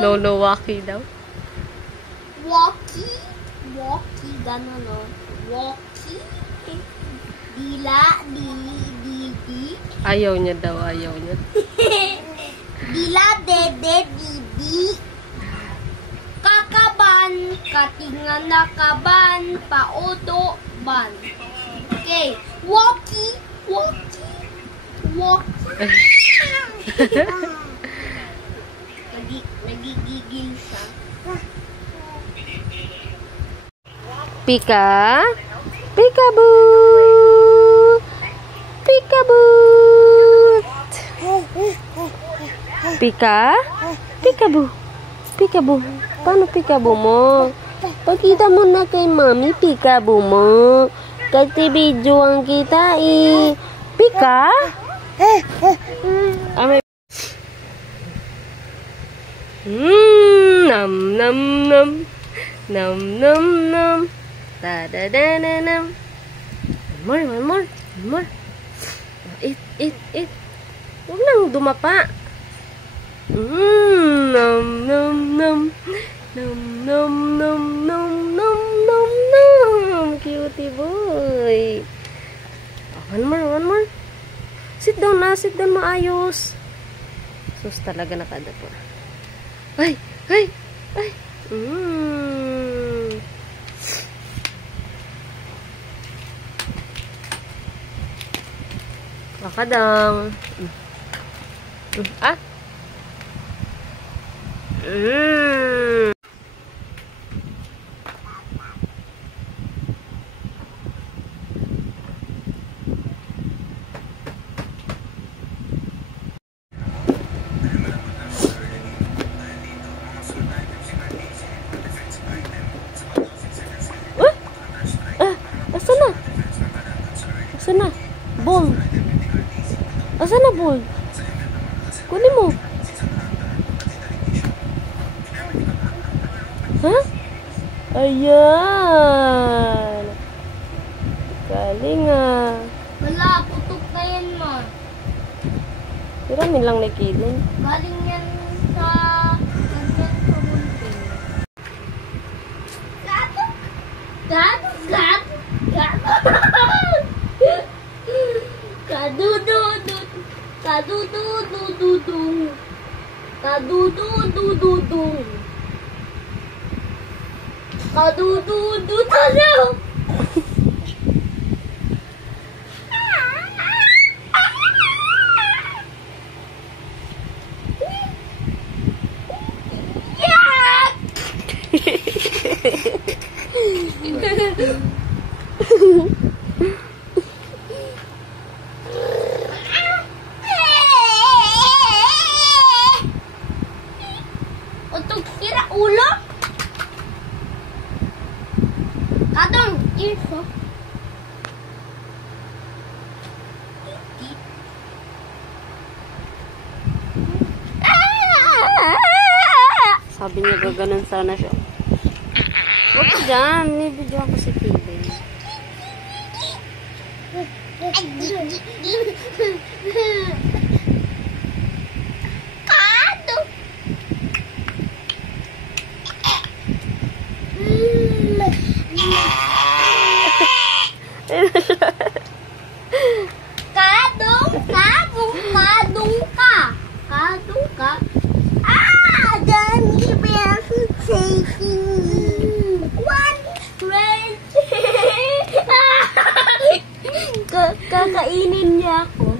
Lolo Waki daw. Waki. Waki, gano'n, no? Waki. Dila, di. Ayaw niya daw, ayaw niya. Dila, dede, didi. Kakaban, katingan na kaban, paudo, ban. Okay. Waki. Nagigigil siya. Pika. Peekaboo. Peekaboo. Pika. Peekaboo. Peekaboo. Paano peekaboo mo? Pakita mo na kay mami peekaboo mo. Kasi videoan kita eh. Pika? Nam nam nam. Nam nam nam. Da da da da nam. One more. Eat. Huwag nang dumapa. Nam nam nam. Nom. Cutie boy. One more. Sit down maayos. Sus talaga nakadapa. Ay. Makadang. Asan na? Ball. Asan na ball? Kunin mo. Ha? Ayan. Galing ah. Wala, putok na yan, ma. Piramin lang nakilin. Galing yan sa... Ganyan sa bunting. Gato. Kadudu talaw. Untuk kira ulo. Kadang info. Sabi niya gaganon sana siya. Huwag ka dyan. Nibidyoan ko si Kevin. Kadung ka. Dani bears chasing one friend. Kakainin niya ako.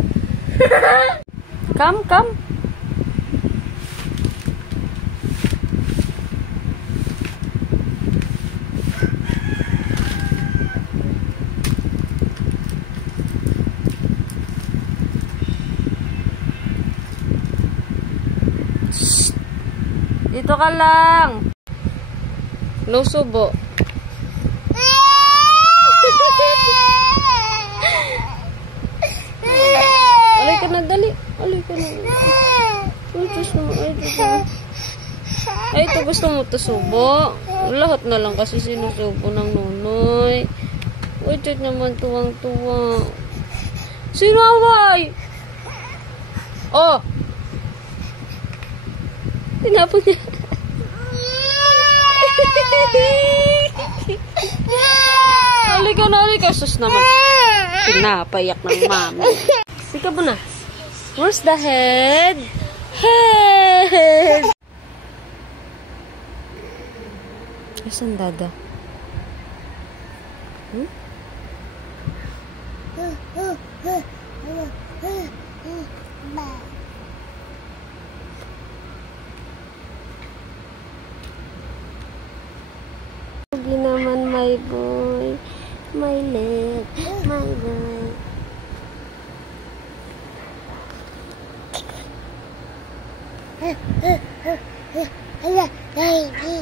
Come. Dito ka lang. No subo. Alay ka na, dali. Alay ka na. Ay, ito gusto mo ito subo. Lahat na lang kasi sinusubo ng nunoy. Uy, chat naman tuwang-tuwa. Sinaway! Oh! Tinapos niya. Halika na, halika. Sus naman. Pinapayak ng mami. Peekaboo na. Where's the head? Head! Asan dada? Hmm? Hindi naman, my boy. My leg. My leg. Hey! Hey! Hey! Hey! Hey!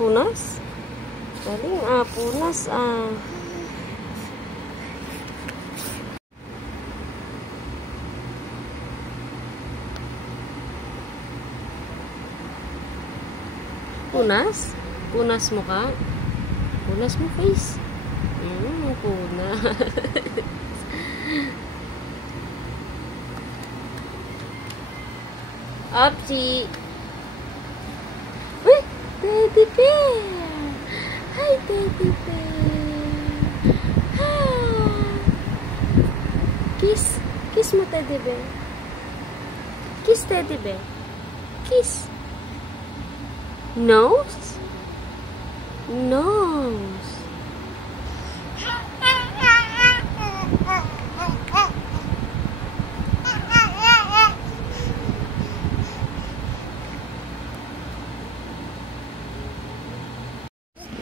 Punas? Galing punas Punas? Punas mo ka? Punas mo face? Punas. Upsi! Uy! Teddy bear! Hi, teddy bear! Ah. Kiss! Kiss mo, teddy bear! Kiss, teddy bear! Kiss! Nose? Nose!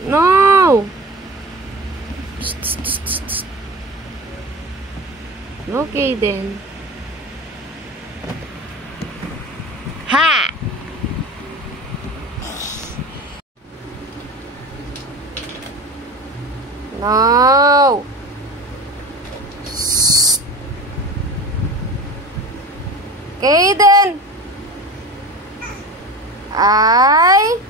No! Okay then. Ha! No! Okay then. I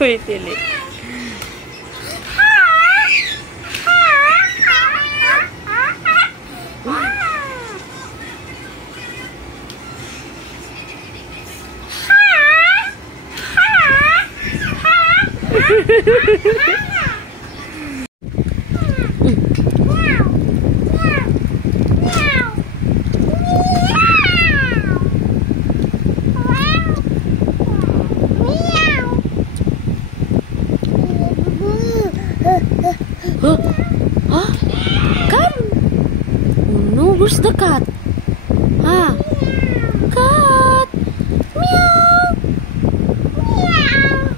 Wait, Tilly. Huh? Cat? Oh no, where's the cat? Huh? Cat! Meow! Meow! Meow!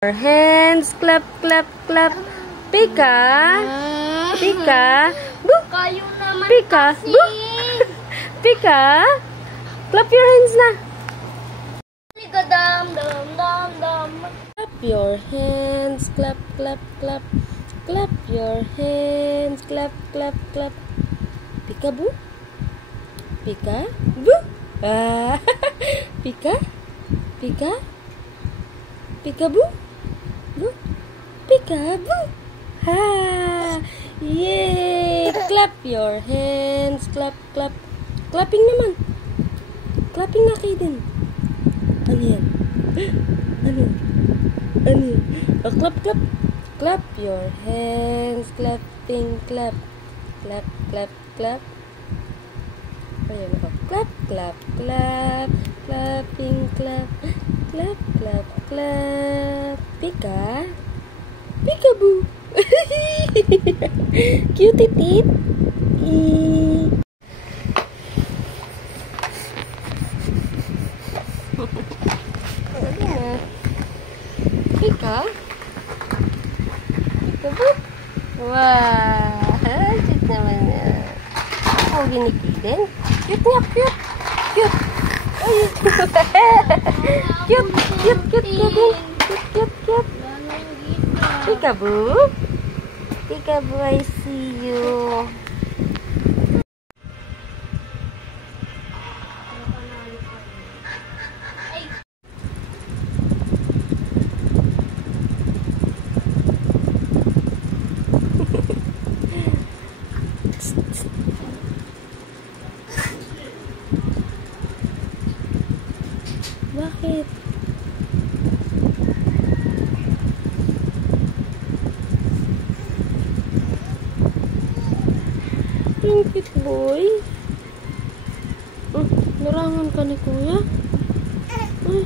Your hands, clap, clap, clap. Pika. Pika. Boo. Kayo naman Pika. kasi. Boo. Pika. Clap your hands na. Pika dam dam dam dam. Clap your hands, clap, clap, clap. Clap your hands, clap, clap, clap. Pika, boo. Pika. Boo. Ah. Pika. Pika. Pika, boo. Boo. Peekaboo! Ha! Yay! Clap your hands. Clap, clap. Clapping naman. Clapping na kayo din. Ano yan? Ano yan? Ano yan? Oh, clap, clap. Clap your hands. Clapping, clap. Clap, clap, clap. Ayan ako. Clap, clap, clap. Clapping, clap. Clap, clap, clap. Pika. Peekaboo. Cutie teeth. Pika. Peekaboo. Wah, cute naman niya. Oh, ginikiden. Cute niya, cute. Cute. Ay. Cute, cute, cute, cute. Cute, cute. Peekaboo. Peekaboo, I see you. Bakit? Ringkit boy. Larangan ka ni kuya. Ay, ano?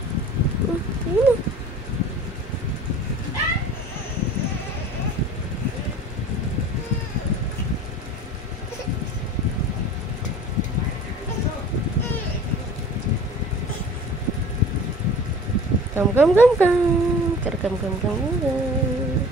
Gam gam gam gam. Gam gam gam gam gam.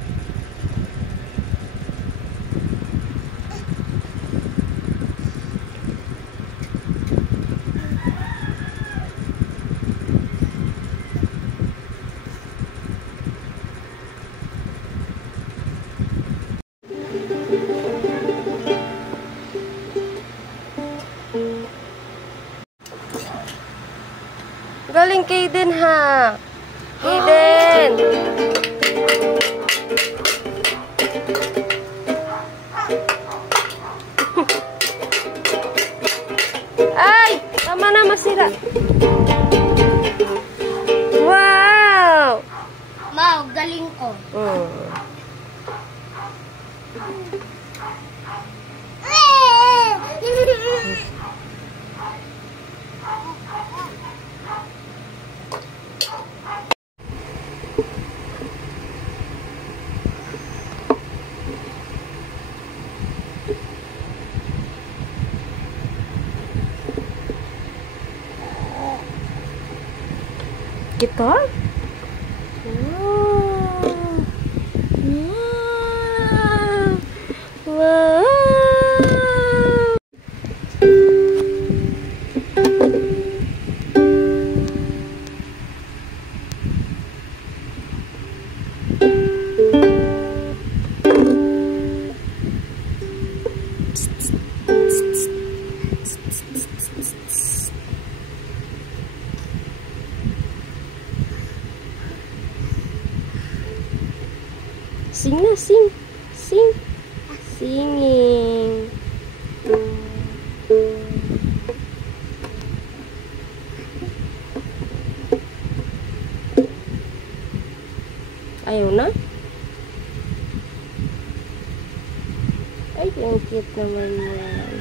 Galing Kaden ha. Kaden. Ay, tama na masira. Wow. Mau, galing ko. Guitar? Wow. Wow. Sing na, sing. Sing. Singing. Ayaw na? Ay, ang cute naman yan.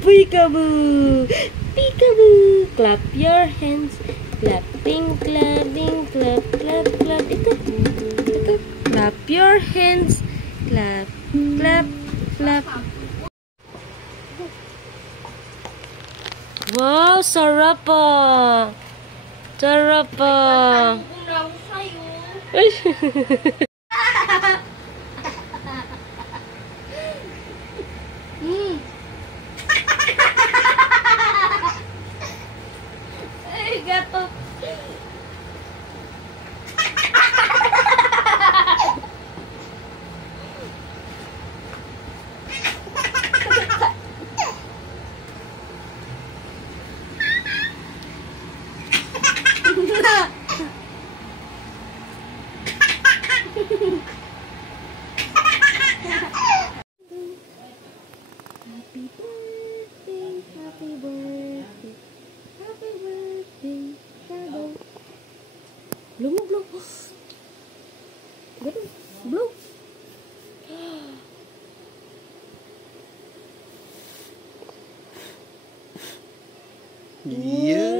Peekaboo! Peekaboo! Clap your hands. Clapping, clapping, clap, clap, clap. Ito. Clap your hands. Clap, clap, clap. Wow, sarap pa. Sarap pa. Ulang sa'yo. Ay. Ay, gato. Happy birthday, happy birthday, Shadow. Blow mo, blow. Ganun, blow. Yeah.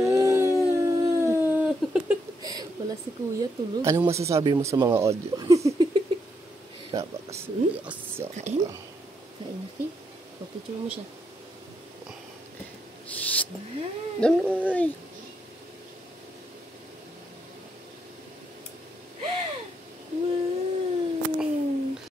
Wala si Kuya, tulog. Anong masasabi mo sa mga audience? Napakasaya. Kain? Kain na, Fi. Picture mo siya. Nanoy.